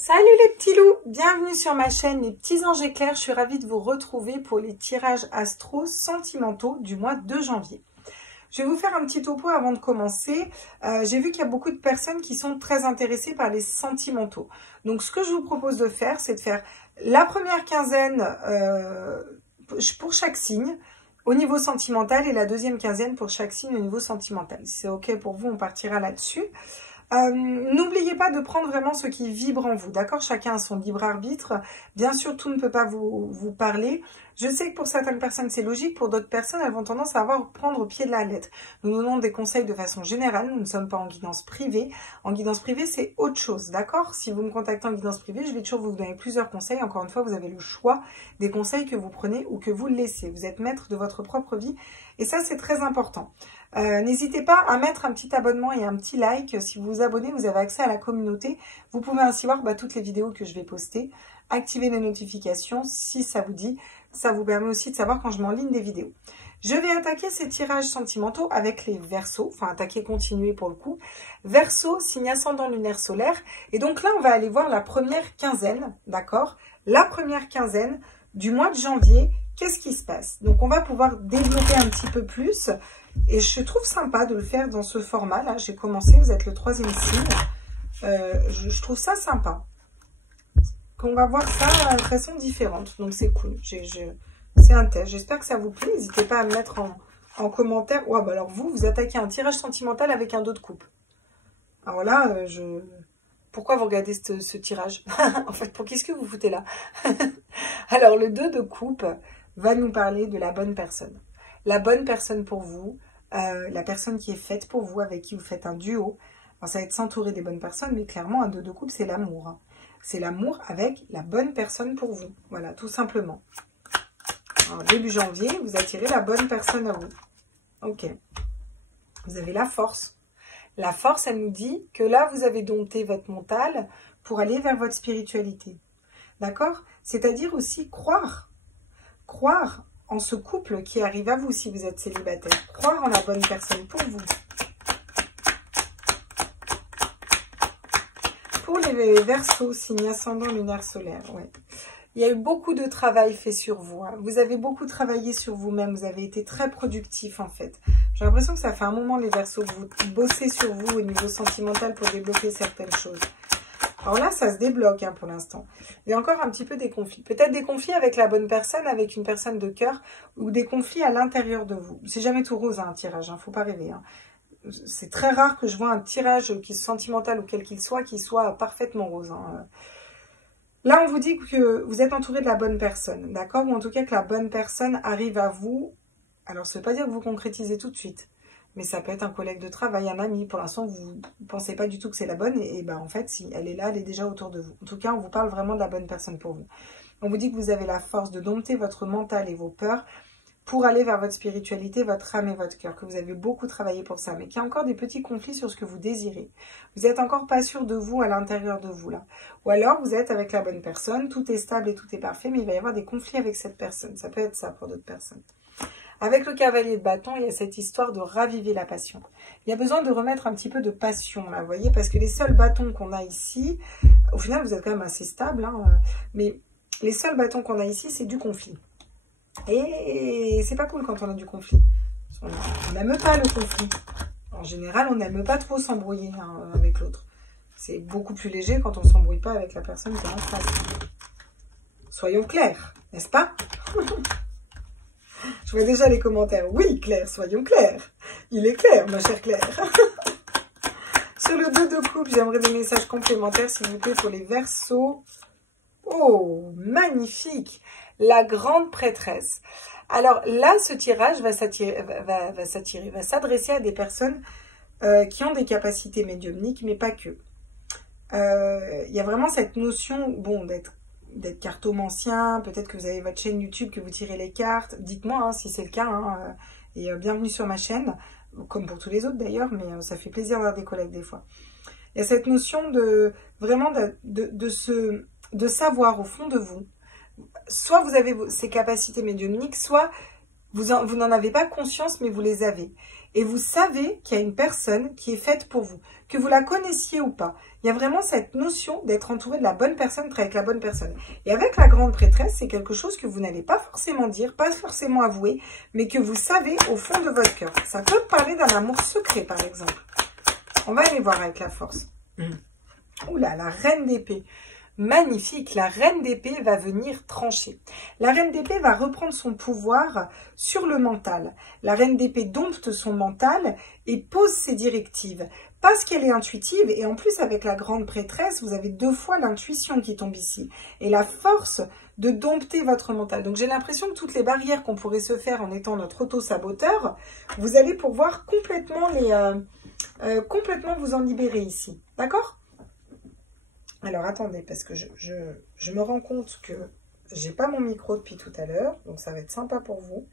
Salut les petits loups, bienvenue sur ma chaîne Les Petits Anges Éclairs. Je suis ravie de vous retrouver pour les tirages astro sentimentaux du mois de janvier. Je vais vous faire un petit topo avant de commencer. J'ai vu qu'il y a beaucoup de personnes qui sont très intéressées par les sentimentaux. Donc ce que je vous propose de faire, c'est de faire la première quinzaine pour chaque signe au niveau sentimental et la deuxième quinzaine pour chaque signe au niveau sentimental. Si c'est ok pour vous, on partira là-dessus. N'oubliez pas de prendre vraiment ce qui vibre en vous, d'accord? Chacun a son libre arbitre. Bien sûr, tout ne peut pas vous parler. Je sais que pour certaines personnes, c'est logique. Pour d'autres personnes, elles vont tendance à prendre au pied de la lettre. Nous donnons des conseils de façon générale. Nous ne sommes pas en guidance privée. En guidance privée, c'est autre chose, d'accord? Si vous me contactez en guidance privée, je vais toujours vous donner plusieurs conseils. Encore une fois, vous avez le choix des conseils que vous prenez ou que vous laissez. Vous êtes maître de votre propre vie. Et ça, c'est très important. N'hésitez pas à mettre un petit abonnement et un petit like. Si vous vous abonnez, vous avez accès à la communauté. Vous pouvez ainsi voir toutes les vidéos que je vais poster. Activez les notifications si ça vous dit. Ça vous permet aussi de savoir quand je mets en ligne des vidéos. Je vais attaquer ces tirages sentimentaux avec les Verseaux. Enfin, attaquer, continuer pour le coup. Verseau, signe ascendant lunaire solaire. Et donc là, on va aller voir la première quinzaine, d'accord? La première quinzaine du mois de janvier. Qu'est-ce qui se passe? Donc, on va pouvoir développer un petit peu plus. Et je trouve sympa de le faire dans ce format-là. J'ai commencé, vous êtes le troisième signe. Je trouve ça sympa. Qu'on va voir ça de façon différente. Donc, c'est cool. C'est un test. J'espère que ça vous plaît. N'hésitez pas à me mettre en commentaire. Ouais, bah alors vous attaquez un tirage sentimental avec un dos de coupe. Alors là, pourquoi vous regardez ce tirage? En fait, pour qu'est-ce que vous foutez là? Alors, le 2 de coupe va nous parler de la bonne personne. La bonne personne pour vous, la personne qui est faite pour vous, avec qui vous faites un duo. Alors, ça va être s'entourer des bonnes personnes, mais clairement, un 2 de coupe, c'est l'amour. Hein. C'est l'amour avec la bonne personne pour vous. Voilà, tout simplement. Alors, début janvier, vous attirez la bonne personne à vous. Ok. Vous avez la force. La force, elle nous dit que là, vous avez dompté votre mental pour aller vers votre spiritualité. D'accord? C'est-à-dire aussi croire. Croire en ce couple qui arrive à vous si vous êtes célibataire. Croire en la bonne personne pour vous. Pour les Verseaux, signe ascendant lunaire solaire, ouais. Il y a eu beaucoup de travail fait sur vous. Hein. Vous avez beaucoup travaillé sur vous-même. Vous avez été très productif en fait. J'ai l'impression que ça fait un moment les Verseaux que vous bossez sur vous au niveau sentimental pour débloquer certaines choses. Alors là, ça se débloque hein, pour l'instant. Il y a encore un petit peu des conflits. Peut-être des conflits avec la bonne personne, avec une personne de cœur, ou des conflits à l'intérieur de vous. C'est jamais tout rose, hein, un tirage, hein, faut pas rêver. Hein. C'est très rare que je vois un tirage qui soit sentimental ou quel qu'il soit, qui soit parfaitement rose. Hein. Là, on vous dit que vous êtes entouré de la bonne personne, d'accord? Ou en tout cas que la bonne personne arrive à vous. Alors, ça ne veut pas dire que vous concrétisez tout de suite. Mais ça peut être un collègue de travail, un ami. Pour l'instant, vous ne pensez pas du tout que c'est la bonne. Et ben, en fait, si elle est là, elle est déjà autour de vous. En tout cas, on vous parle vraiment de la bonne personne pour vous. On vous dit que vous avez la force de dompter votre mental et vos peurs pour aller vers votre spiritualité, votre âme et votre cœur. Que vous avez beaucoup travaillé pour ça. Mais qu'il y a encore des petits conflits sur ce que vous désirez. Vous n'êtes encore pas sûr de vous à l'intérieur de vous, là. Ou alors, vous êtes avec la bonne personne. Tout est stable et tout est parfait. Mais il va y avoir des conflits avec cette personne. Ça peut être ça pour d'autres personnes. Avec le cavalier de bâton, il y a cette histoire de raviver la passion. Il y a besoin de remettre un petit peu de passion, là, vous voyez, parce que les seuls bâtons qu'on a ici, au final, vous êtes quand même assez stable, hein, mais les seuls bâtons qu'on a ici, c'est du conflit. Et c'est pas cool quand on a du conflit. On n'aime pas le conflit. En général, on n'aime pas trop s'embrouiller hein, avec l'autre. C'est beaucoup plus léger quand on ne s'embrouille pas avec la personne qui est en face. Soyons clairs, n'est-ce pas? Je vois déjà les commentaires. Oui, Claire, soyons clairs. Il est clair, ma chère Claire. Sur le 2 de coupe, j'aimerais des messages complémentaires, s'il vous plaît, pour les Verseaux. Oh, magnifique. La grande prêtresse. Alors là, ce tirage va s'adresser à des personnes qui ont des capacités médiumniques, mais pas que. Il y a vraiment cette notion, bon, d'être cartomancien, peut-être que vous avez votre chaîne YouTube, que vous tirez les cartes. Dites-moi hein, si c'est le cas. Hein, et bienvenue sur ma chaîne, comme pour tous les autres d'ailleurs, mais ça fait plaisir d'avoir des collègues des fois. Il y a cette notion de vraiment de savoir au fond de vous. Soit vous avez ces capacités médiumniques, soit vous n'en avez pas conscience, mais vous les avez. et vous savez qu'il y a une personne qui est faite pour vous, que vous la connaissiez ou pas. Il y a vraiment cette notion d'être entouré de la bonne personne, d'être avec la bonne personne. Et avec la grande prêtresse, c'est quelque chose que vous n'allez pas forcément dire, pas forcément avouer, mais que vous savez au fond de votre cœur. Ça peut parler d'un amour secret, par exemple. On va aller voir avec la force. Oula, la reine d'épée. Magnifique, la reine d'épée va venir trancher. La reine d'épée va reprendre son pouvoir sur le mental. La reine d'épée dompte son mental et pose ses directives. Parce qu'elle est intuitive, et en plus avec la grande prêtresse, vous avez 2 fois l'intuition qui tombe ici. Et la force de dompter votre mental. Donc j'ai l'impression que toutes les barrières qu'on pourrait se faire en étant notre auto-saboteur, vous allez pouvoir complètement vous en libérer ici. D'accord ? Alors, attendez, parce que je me rends compte que j'ai pas mon micro depuis tout à l'heure, donc ça va être sympa pour vous.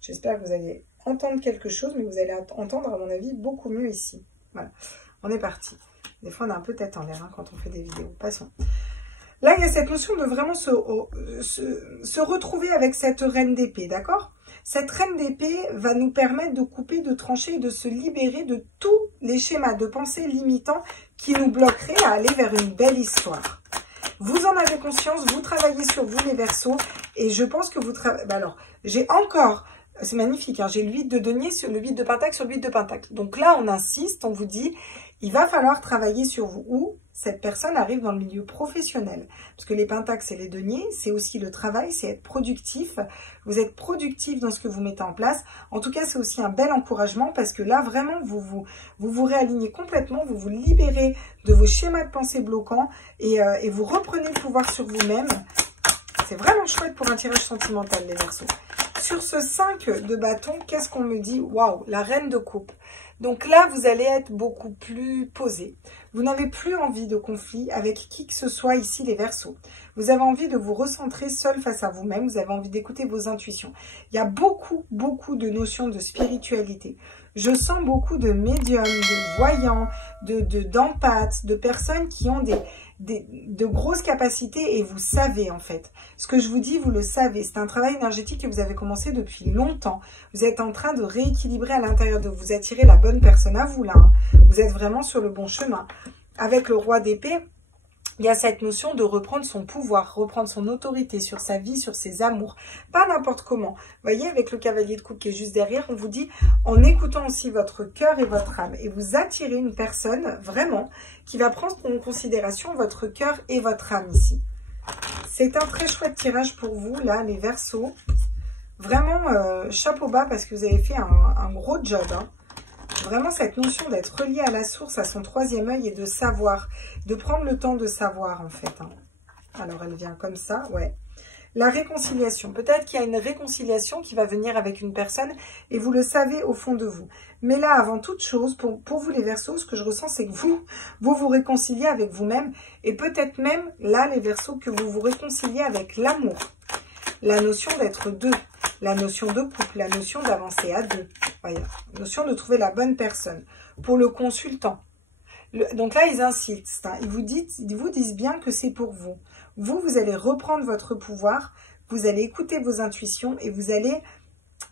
J'espère que vous allez entendre quelque chose, mais vous allez entendre, à mon avis, beaucoup mieux ici. Voilà, on est parti. Des fois, on a un peu tête en l'air quand on fait des vidéos. Passons. Là, il y a cette notion de vraiment se retrouver avec cette reine d'épée, d'accord ? Cette reine d'épée va nous permettre de couper, de trancher et de se libérer de tous les schémas de pensée limitants qui nous bloqueraient à aller vers une belle histoire. Vous en avez conscience, vous travaillez sur vous les Verseaux et je pense que vous travaillez... alors, j'ai encore... C'est magnifique, hein, j'ai le 8 de denier, sur le 8 de pentacle sur le 8 de pentacle. Donc là, on insiste, on vous dit, il va falloir travailler sur vous. Ou cette personne arrive dans le milieu professionnel. Parce que les pentacles, c'est les deniers, c'est aussi le travail, c'est être productif. Vous êtes productif dans ce que vous mettez en place. En tout cas, c'est aussi un bel encouragement parce que là, vraiment, vous vous réalignez complètement, vous vous libérez de vos schémas de pensée bloquants et vous reprenez le pouvoir sur vous-même. C'est vraiment chouette pour un tirage sentimental, les Verseaux. Sur ce 5 de bâton, qu'est-ce qu'on me dit? Waouh, la reine de coupe. Donc là, vous allez être beaucoup plus posé. Vous n'avez plus envie de conflit avec qui que ce soit ici, les Verseaux. Vous avez envie de vous recentrer seul face à vous-même. Vous avez envie d'écouter vos intuitions. Il y a beaucoup de notions de spiritualité. Je sens beaucoup de médiums, de voyants, d'empathes, de personnes qui ont de grosses capacités et vous savez en fait. Ce que je vous dis, vous le savez. C'est un travail énergétique que vous avez commencé depuis longtemps. Vous êtes en train de rééquilibrer à l'intérieur de vous. Vous attirez la bonne personne à vous là. Hein. Vous êtes vraiment sur le bon chemin. Avec le roi d'épée, il y a cette notion de reprendre son pouvoir, reprendre son autorité sur sa vie, sur ses amours. Pas n'importe comment. Vous voyez, avec le cavalier de coupe qui est juste derrière, on vous dit, en écoutant aussi votre cœur et votre âme. Et vous attirez une personne, vraiment, qui va prendre en considération votre cœur et votre âme ici. C'est un très chouette tirage pour vous, là, les Verseaux. Vraiment, chapeau bas, parce que vous avez fait un gros job, hein. Vraiment cette notion d'être relié à la source, à son troisième œil et de savoir, de prendre le temps de savoir en fait. Hein. Alors elle vient comme ça, ouais. La réconciliation, peut-être qu'il y a une réconciliation qui va venir avec une personne et vous le savez au fond de vous. Mais là, avant toute chose, pour vous les Verseaux, ce que je ressens, c'est que vous réconciliez avec vous-même et peut-être même là les Verseaux que vous vous réconciliez avec l'amour. La notion d'être deux, la notion de couple, la notion d'avancer à deux. Voilà. La notion de trouver la bonne personne. Pour le consultant. Donc là, ils insistent. Hein. Ils vous disent bien que c'est pour vous. Vous allez reprendre votre pouvoir. Vous allez écouter vos intuitions et vous allez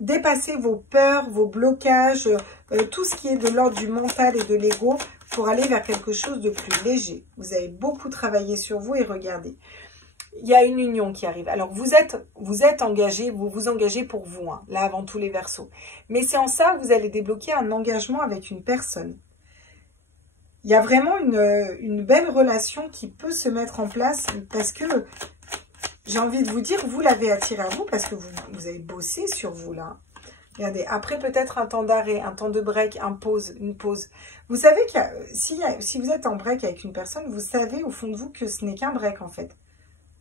dépasser vos peurs, vos blocages, tout ce qui est de l'ordre du mental et de l'ego pour aller vers quelque chose de plus léger. Vous avez beaucoup travaillé sur vous et regardez. Il y a une union qui arrive. Alors, vous êtes engagé, vous vous engagez pour vous, hein, là, avant tous les Verseaux. Mais c'est en ça que vous allez débloquer un engagement avec une personne. Il y a vraiment une belle relation qui peut se mettre en place parce que, j'ai envie de vous dire, vous l'avez attiré à vous parce que vous avez bossé sur vous, là. Regardez, après peut-être un temps d'arrêt, un temps de break, une pause. Vous savez que si vous êtes en break avec une personne, vous savez au fond de vous que ce n'est qu'un break, en fait.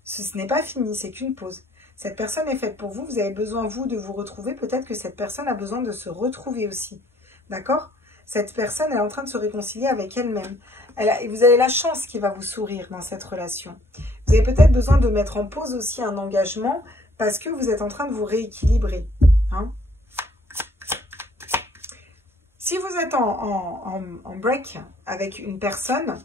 Ce n'est pas fini, c'est qu'une pause. Cette personne est faite pour vous, vous avez besoin, vous, de vous retrouver. Peut-être que cette personne a besoin de se retrouver aussi. D'accord? Cette personne, elle est en train de se réconcilier avec elle-même. Et vous avez la chance qui va vous sourire dans cette relation. Vous avez peut-être besoin de mettre en pause aussi un engagement parce que vous êtes en train de vous rééquilibrer. Hein? Si vous êtes en break avec une personne,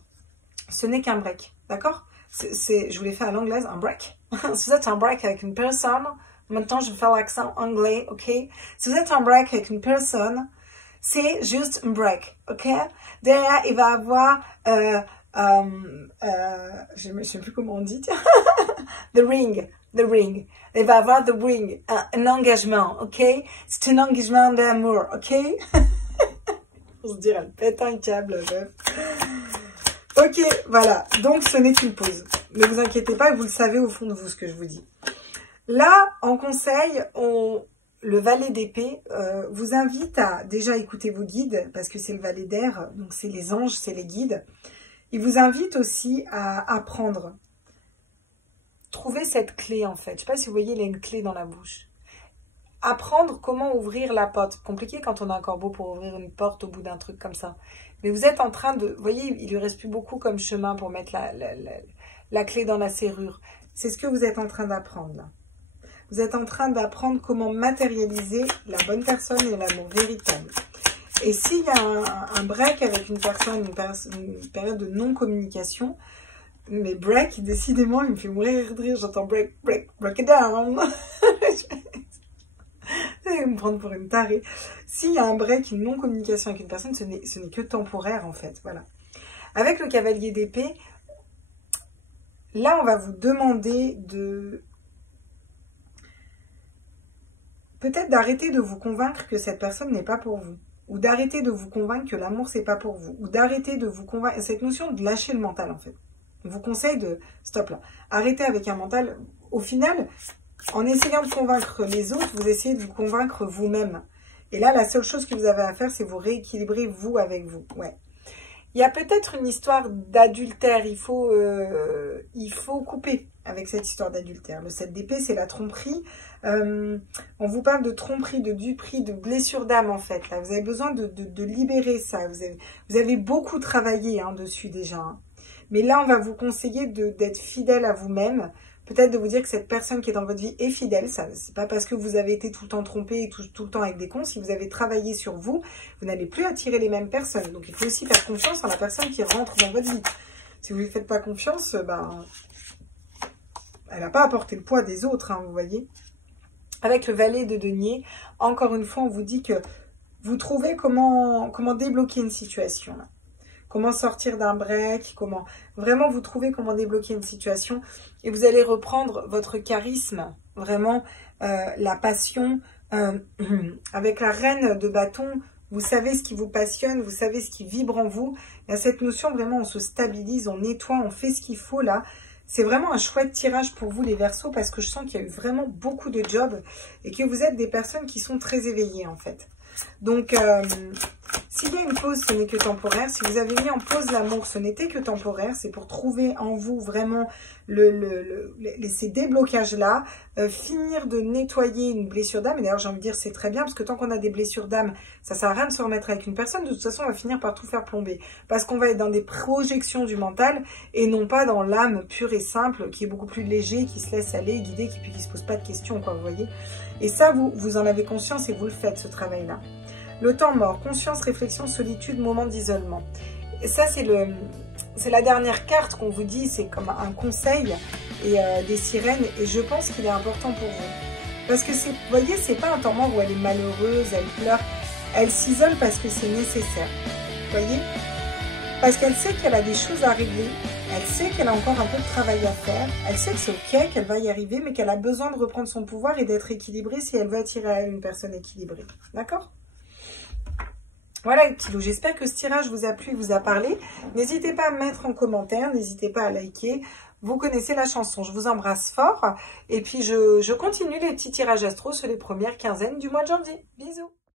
ce n'est qu'un break. D'accord? Je vous l'ai fait à l'anglaise, un break. Si vous êtes en break avec une personne, maintenant je vais faire l'accent anglais, ok? Si vous êtes en break avec une personne, c'est juste un break, ok? Derrière, il va avoir, je ne sais plus comment on dit, the ring. Il va avoir the ring, un engagement, ok? C'est un engagement d'amour, ok? On se dirait, elle pète un câble, meuf. Ok, voilà. Donc, ce n'est qu'une pause. Ne vous inquiétez pas, vous le savez au fond de vous, ce que je vous dis. Là, en conseil, le valet d'épée vous invite à déjà écouter vos guides, parce que c'est le valet d'air, donc c'est les anges, c'est les guides. Il vous invite aussi à apprendre. Trouver cette clé, en fait. Je ne sais pas si vous voyez, il a une clé dans la bouche. Apprendre comment ouvrir la porte. Compliqué quand on a un corbeau pour ouvrir une porte au bout d'un truc comme ça. Mais vous êtes en train de... Vous voyez, il lui reste plus beaucoup comme chemin pour mettre la clé dans la serrure. C'est ce que vous êtes en train d'apprendre là. Vous êtes en train d'apprendre comment matérialiser la bonne personne et l'amour véritable. Et s'il y a un break avec une personne, une période de non-communication, mais break, décidément, il me fait mourir de rire. J'entends break it down. Vous allez me prendre pour une tarée. S'il y a un break, une non-communication avec une personne, ce n'est que temporaire, en fait. Voilà. Avec le cavalier d'épée, là, on va vous demander de... peut-être d'arrêter de vous convaincre que cette personne n'est pas pour vous. Ou d'arrêter de vous convaincre que l'amour, c'est pas pour vous. Ou d'arrêter de vous convaincre... Cette notion de lâcher le mental, en fait. On vous conseille de... Stop là. Arrêtez avec un mental. Au final... En essayant de convaincre les autres, vous essayez de vous convaincre vous-même. Et là, la seule chose que vous avez à faire, c'est vous rééquilibrer vous avec vous. Ouais. Il y a peut-être une histoire d'adultère. Il faut couper avec cette histoire d'adultère. Le 7 d'épée, c'est la tromperie. On vous parle de tromperie, de duperie, de blessure d'âme, en fait. Là, vous avez besoin de libérer ça. Vous avez beaucoup travaillé dessus déjà. Hein. Mais là, on va vous conseiller d'être fidèle à vous-même. Peut-être de vous dire que cette personne qui est dans votre vie est fidèle. Ça, c'est pas parce que vous avez été tout le temps trompé et tout le temps avec des cons. Si vous avez travaillé sur vous, vous n'allez plus attirer les mêmes personnes. Donc, il faut aussi faire confiance en la personne qui rentre dans votre vie. Si vous ne lui faites pas confiance, elle n'a pas apporté le poids des autres, hein, vous voyez. Avec le valet de denier, encore une fois, on vous dit que vous trouvez comment débloquer une situation, là. Comment sortir d'un break, comment vraiment vous trouvez comment débloquer une situation et vous allez reprendre votre charisme, vraiment la passion. Avec la reine de bâton, vous savez ce qui vous passionne, vous savez ce qui vibre en vous. Il y a cette notion vraiment, on se stabilise, on nettoie, on fait ce qu'il faut là. C'est vraiment un chouette tirage pour vous les Verseaux parce que je sens qu'il y a eu vraiment beaucoup de jobs et que vous êtes des personnes qui sont très éveillées en fait. Donc, s'il y a une pause, ce n'est que temporaire. Si vous avez mis en pause l'amour, ce n'était que temporaire. C'est pour trouver en vous vraiment ces déblocages-là. Finir de nettoyer une blessure d'âme. Et d'ailleurs, j'ai envie de dire, c'est très bien. Parce que tant qu'on a des blessures d'âme, ça ne sert à rien de se remettre avec une personne. De toute façon, on va finir par tout faire plomber. Parce qu'on va être dans des projections du mental. Et non pas dans l'âme pure et simple, qui est beaucoup plus léger, qui se laisse aller, guider, qui ne se pose pas de questions, quoi, vous voyez. Et ça, vous en avez conscience et vous le faites, ce travail-là. Le temps mort, conscience, réflexion, solitude, moment d'isolement. Et ça, c'est la dernière carte qu'on vous dit, c'est comme un conseil et des sirènes. Et je pense qu'il est important pour vous. Parce que, vous voyez, c'est pas un temps mort où elle est malheureuse, elle pleure. Elle s'isole parce que c'est nécessaire. Vous voyez? Parce qu'elle sait qu'elle a des choses à régler. Elle sait qu'elle a encore un peu de travail à faire. Elle sait que c'est ok, qu'elle va y arriver, mais qu'elle a besoin de reprendre son pouvoir et d'être équilibrée si elle veut attirer à elle une personne équilibrée. D'accord? Voilà les petits loups, j'espère que ce tirage vous a plu et vous a parlé. N'hésitez pas à me mettre en commentaire, n'hésitez pas à liker. Vous connaissez la chanson, je vous embrasse fort. Et puis je continue les petits tirages astro sur les premières quinzaines du mois de janvier. Bisous!